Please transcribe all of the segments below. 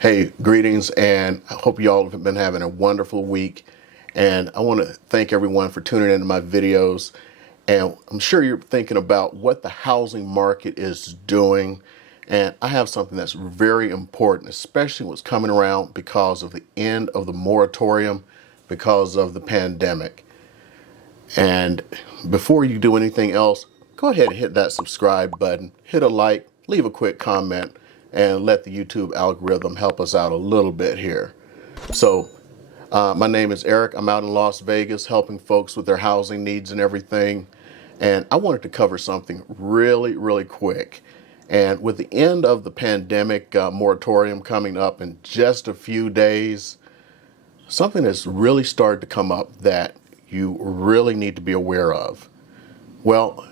Hey, greetings, and I hope you all have been having a wonderful week. And I want to thank everyone for tuning into my videos. And I'm sure you're thinking about what the housing market is doing. And I have something that's very important, especially what's coming around because of the end of the moratorium, because of the pandemic. And before you do anything else, go ahead and hit that subscribe button, hit a like, leave a quick comment, and let the YouTube algorithm help us out a little bit here. So, my name is Eric. I'm out in Las Vegas helping folks with their housing needs and everything. And I wanted to cover something really quick. And with the end of the pandemic moratorium coming up in just a few days, something that's really started to come up that you really need to be aware of. Well,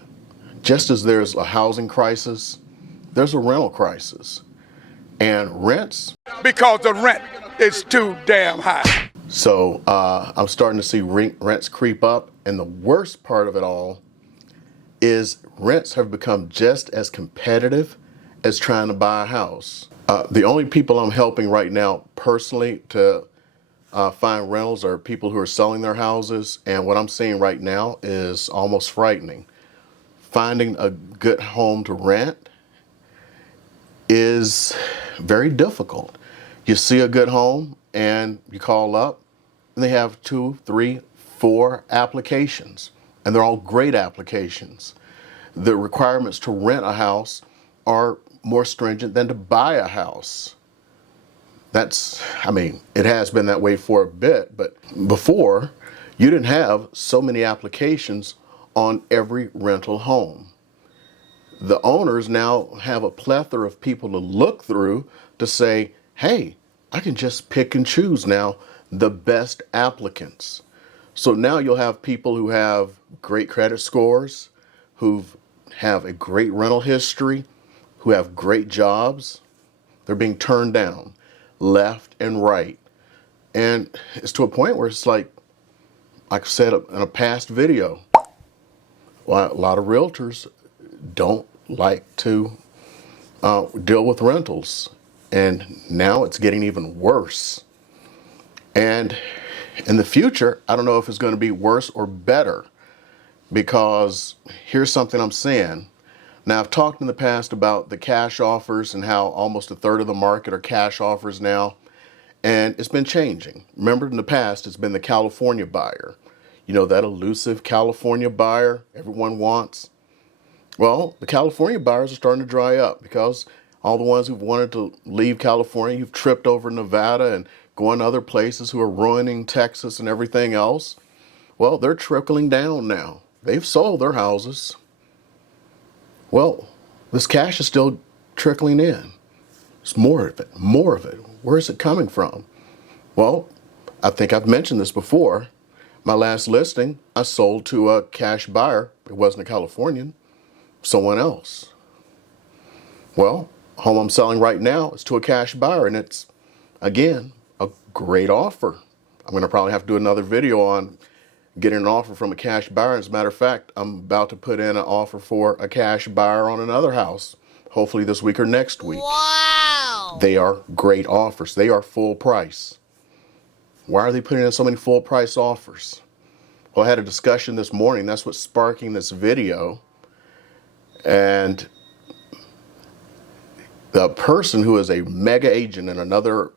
just as there's a housing crisis, there's a rental crisis. And rents? Because the rent is too damn high. So I'm starting to see rents creep up. And the worst part of it all is rents have become just as competitive as trying to buy a house. The only people I'm helping right now personally to find rentals are people who are selling their houses. And what I'm seeing right now is almost frightening. Finding a good home to rent is very difficult. You see a good home and you call up and they have 2, 3, 4 applications, and they're all great applications. The requirements to rent a house are more stringent than to buy a house. It has been that way for a bit, but before you didn't have so many applications on every rental home. The owners now have a plethora of people to look through to say, hey, I can just pick and choose now the best applicants. So now you'll have people who have great credit scores, who have a great rental history, who have great jobs. They're being turned down left and right. And it's to a point where it's like I said in a past video, well, a lot of realtors don't like to deal with rentals. And now it's getting even worse. And in the future, I don't know if it's going to be worse or better, because here's something I'm saying. Now, I've talked in the past about the cash offers and how almost a third of the market are cash offers now. And it's been changing. Remember, in the past, it's been the California buyer. You know, that elusive California buyer everyone wants. Well, the California buyers are starting to dry up because all the ones who've wanted to leave California, who've tripped over Nevada and going to other places, who are ruining Texas and everything else, well, they're trickling down now. They've sold their houses. Well, this cash is still trickling in. It's more of it, more of it. Where is it coming from? Well, I think I've mentioned this before. My last listing, I sold to a cash buyer. It wasn't a Californian, someone else. Well, home I'm selling right now is to a cash buyer, and it's, again, a great offer. I'm going to probably have to do another video on getting an offer from a cash buyer. As a matter of fact, I'm about to put in an offer for a cash buyer on another house, hopefully this week or next week. Wow! They are great offers. They are full price. Why are they putting in so many full price offers? Well, I had a discussion this morning. That's what's sparking this video. And the person who is a mega agent in another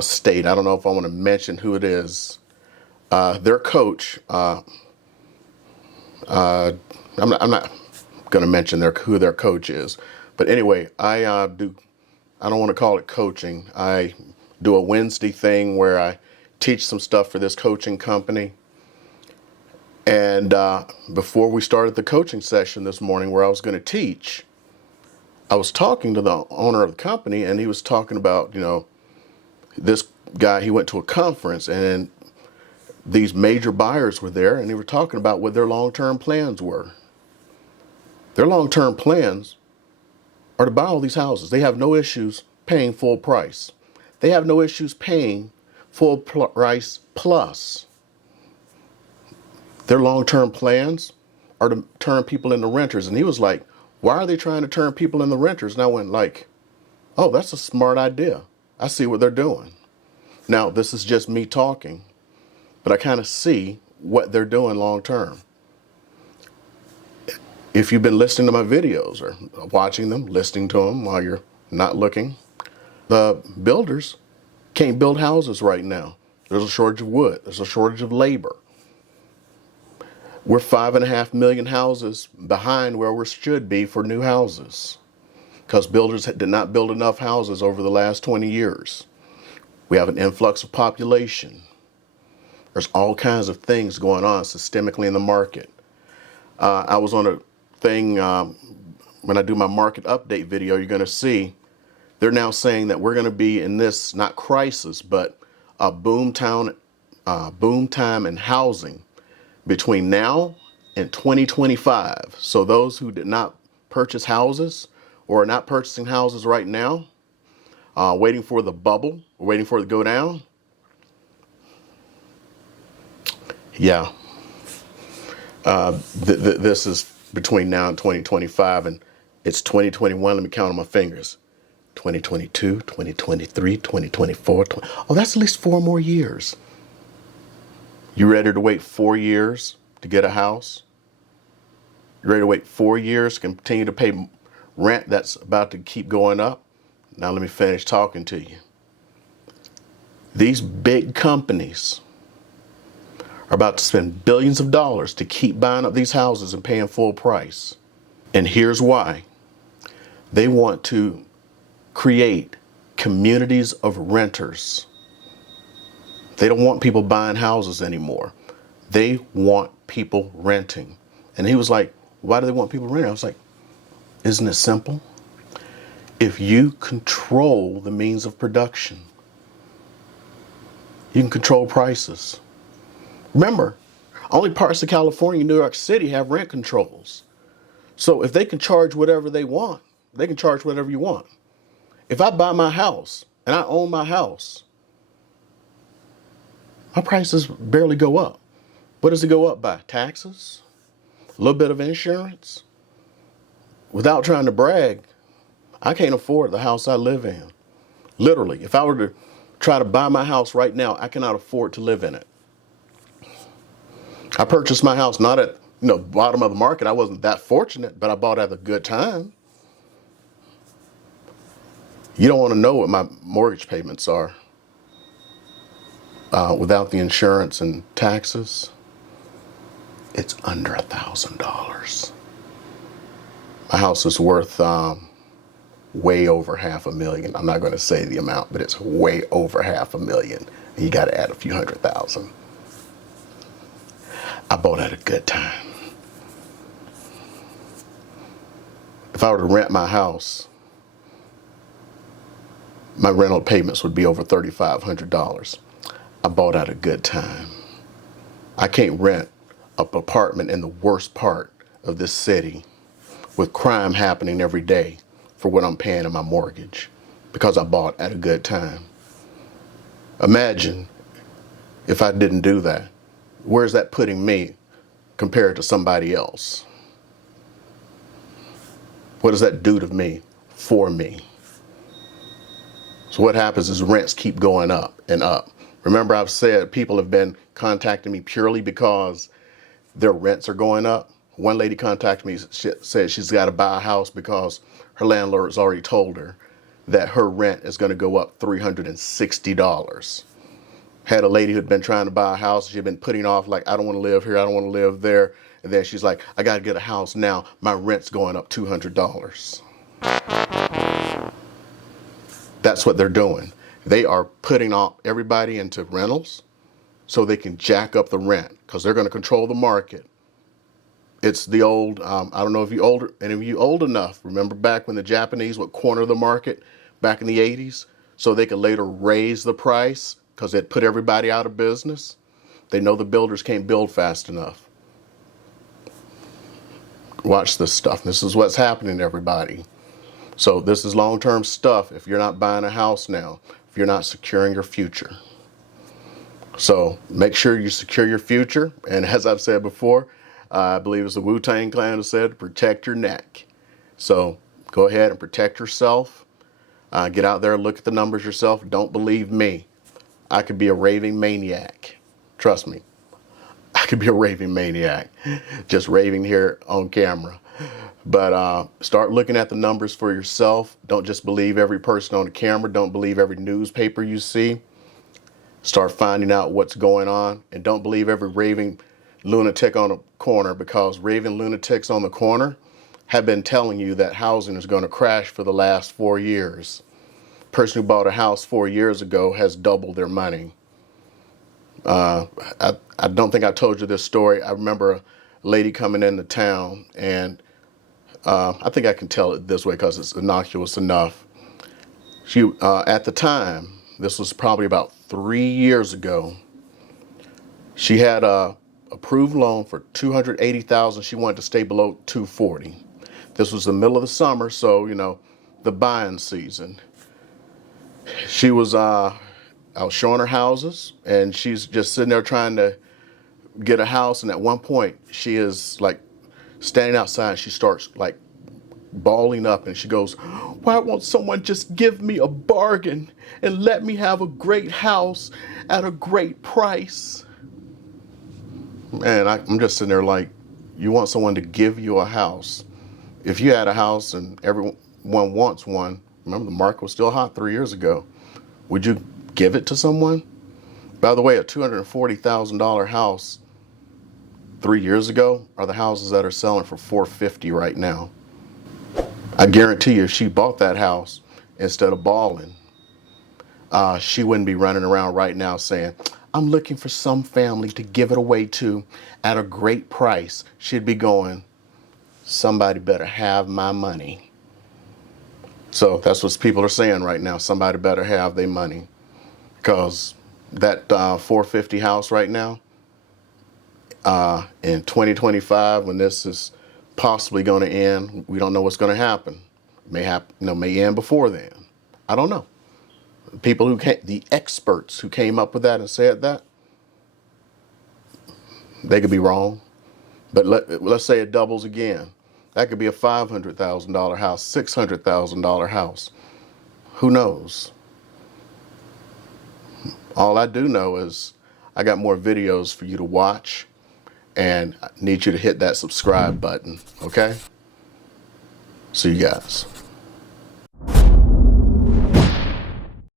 state, I don't know if I want to mention who it is, their coach, I'm not going to mention who their coach is. But anyway, I don't want to call it coaching. I do a Wednesday thing where I teach some stuff for this coaching company. And before we started the coaching session this morning where I was going to teach, I was talking to the owner of the company, and he was talking about, this guy, he went to a conference, and these major buyers were there, and they were talking about what their long-term plans were. Their long-term plans are to buy all these houses. They have no issues paying full price. They have no issues paying full price plus. Their long-term plans are to turn people into renters. And he was like, why are they trying to turn people into renters? And I went like, Oh, that's a smart idea. I see what they're doing. Now, this is just me talking, but I kind of see what they're doing long term. If you've been listening to my videos or watching them, listening to them while you're not looking, the builders can't build houses right now. There's a shortage of wood. There's a shortage of labor. We're 5.5 million houses behind where we should be for new houses because builders did not build enough houses over the last 20 years. We have an influx of population. There's all kinds of things going on systemically in the market. I was on a thing, when I do my market update video, you're going to see they're now saying that we're going to be in this, not crisis, but a boom time in housing between now and 2025. So those who did not purchase houses or are not purchasing houses right now, waiting for the bubble, waiting for it to go down. Yeah, this is between now and 2025, and it's 2021. Let me count on my fingers. 2022, 2023, 2024. Oh, that's at least 4 more years. You ready to wait 4 years to get a house? You ready to wait 4 years to continue to pay rent that's about to keep going up? Now let me finish talking to you. These big companies are about to spend billions of dollars to keep buying up these houses and paying full price. And here's why. They want to create communities of renters. They don't want people buying houses anymore. They want people renting. And he was like, why do they want people renting? I was like, isn't it simple? If you control the means of production, you can control prices. Remember, only parts of California and New York City have rent controls. So if they can charge whatever they want, they can charge whatever you want. If I buy my house and I own my house, my prices barely go up. What does it go up by? Taxes? A little bit of insurance? Without trying to brag, I can't afford the house I live in. Literally, if I were to try to buy my house right now, I cannot afford to live in it. I purchased my house not at bottom of the market. I wasn't that fortunate, but I bought at a good time. You don't want to know what my mortgage payments are without the insurance and taxes. It's under $1,000. My house is worth way over $500,000. I'm not going to say the amount, but it's way over $500,000. And you got to add a few $100,000. I bought at a good time. If I were to rent my house, my rental payments would be over $3,500. I bought at a good time. I can't rent an apartment in the worst part of this city with crime happening every day for what I'm paying in my mortgage because I bought at a good time. Imagine if I didn't do that. Where's that putting me compared to somebody else? What does that do to me for me? So what happens is rents keep going up and up. Remember, I've said people have been contacting me purely because their rents are going up. One lady contacted me, said she's got to buy a house because her landlord's already told her that her rent is going to go up $360. Had a lady who'd been trying to buy a house. She'd been putting off like, I don't want to live here. I don't want to live there. And then she's like, I got to get a house now. My rent's going up $200. That's what they're doing. They are putting everybody into rentals so they can jack up the rent because they're going to control the market. It's the old, I don't know if you older, and if you old enough, remember back when the Japanese would corner the market back in the 80s so they could later raise the price because they'd put everybody out of business. They know the builders can't build fast enough. Watch this stuff. This is what's happening to everybody. So this is long-term stuff if you're not buying a house now, if you're not securing your future. So make sure you secure your future. And as I've said before, I believe it's the Wu-Tang Clan who said, protect your neck. So go ahead and protect yourself. Get out there, look at the numbers yourself. Don't believe me. I could be a raving maniac. Trust me. I could be a raving maniac. Just raving here on camera. But start looking at the numbers for yourself. Don't just believe every person on the camera. Don't believe every newspaper you see. Start finding out what's going on. And don't believe every raving lunatic on the corner, because raving lunatics on the corner have been telling you that housing is going to crash for the last 4 years. Person who bought a house 4 years ago has doubled their money. I don't think I told you this story. I remember a lady coming into town, and I think I can tell it this way because it's innocuous enough. She, at the time, this was probably about 3 years ago, she had a approved loan for $280,000. She wanted to stay below $240,000. This was the middle of the summer, so the buying season. She was out showing her houses, and she's just sitting there trying to get a house. And at one point, she is like standing outside. She starts like bawling up, and she goes, "Why won't someone just give me a bargain and let me have a great house at a great price?" Man, I'm just sitting there like, you want someone to give you a house? If you had a house and everyone wants one, remember the market was still hot 3 years ago, would you give it to someone? By the way, a $240,000 house 3 years ago are the houses that are selling for $450,000 right now. I guarantee you, if she bought that house instead of bawling, she wouldn't be running around right now saying, "I'm looking for some family to give it away to at a great price." She'd be going, "Somebody better have my money." So that's what people are saying right now. Somebody better have their money, because that $450,000 house right now, in 2025, when this is possibly going to end, we don't know what's going to happen. May end before then. I don't know. People the experts who came up with that and said that, they could be wrong. But let's say it doubles again. That could be a $500,000 house, $600,000 house. Who knows? All I do know is I got more videos for you to watch, and I need you to hit that subscribe button, okay? See you guys.